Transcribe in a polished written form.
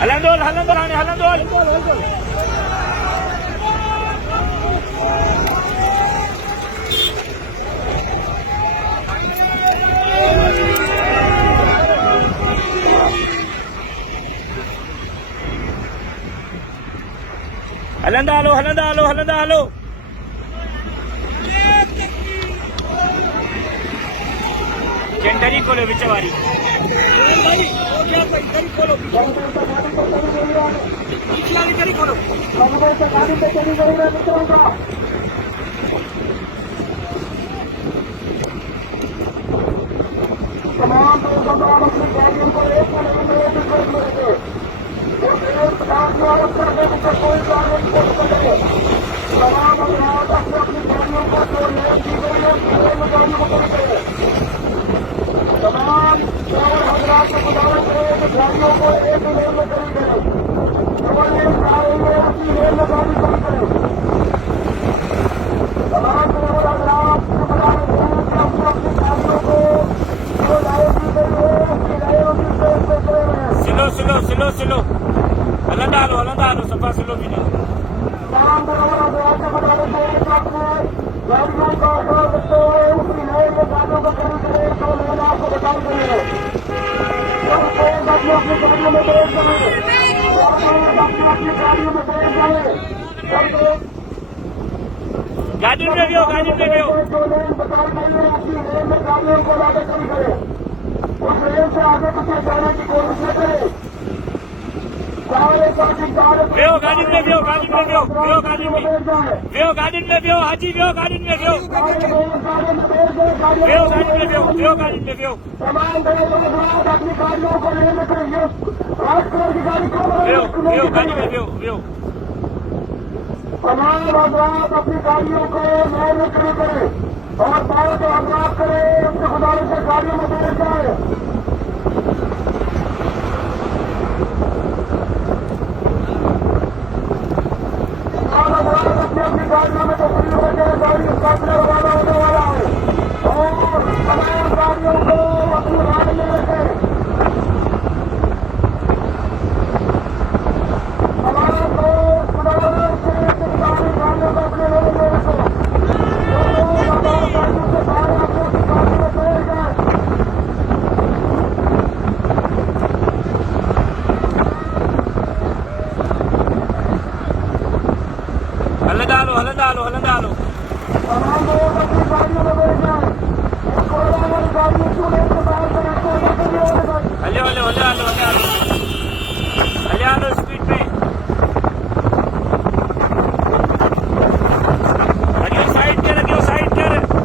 हलंदोल हलंदोल हाणे हलंदोल हलंदा हलो हलंदा हलो हलंदा हलो जेंडरी खोलो विच वारी तमाम अपनी गाड़ियों को एक कोई कार्रवाई कर सके तमाम अपनी गाड़ियों को जो लेन दी गई है उसकी गाड़ी को करें तमाम ड्राइवर हजरात को गुजारिश है कि गाड़ियों को एक ही लेन में खड़ी करें जो लेन आ रही है उसी लेन में गाड़ी खड़ी करें तमाम ड्राइवर हजरात को गुजारिश है कि अपनी गाड़ियों को जो लाइन दी गई है उसकी लाइन उसी प्लेस पे खड़े रहें स्लो स्लो स्लो स्लो हलंदा हलो सफा स्लो भी नहीं तमाम ड्राइवर हजरात को गुजारिश है कि अपने गाड़ियों का ख्याल रखते हुए उसी लाइन में गाड़ियों को खड़ी करें जो लेन आपको बताई गई है अपनी गाड़ियों में बैठ जाए अपनी गाड़ियों में बैठ जाए गाड़ी में भी हो जो लेन बताई गई है उसी लेन में गाड़ियों को लाकर खड़ी करें उस लेन से आगे पीछे जाने की कोशिश न करें वियो गाड़ी में वियो गाड़ी में वियो वियो गाड़ी में वियो गाड़ी में वियो हाजी वियो गाड़ी में वियो वियो गाड़ी में वियो गाड़ी में वियो तमाम अपनी गाड़ियों को लेने में करेंगे व्हाइट कलर की गाड़ी को वियो गाड़ी में वियो तमाम हजरात अपनी गाड़ियों को लेन में खड़ी करें और बाहर को हजरात करें अपने गुजारिश से गाड़ियों में बैठ जाए अपनी गाड़ियों में तस्वीर हो जाए गाड़ी काटने वाला होने वाला है और तमाम गाड़ियों को अपनी राह में रखें हमारे दोस्त गाड़ियों को अपने लेने में रखो गाड़ियों से बाहर अपनी गाड़ी में बैठ जाए हलंदा हलो तमाम लोग अपनी गाड़ियों में बैठ जाए कोरोना वाली गाड़ियों को लेकर बाहर से हलो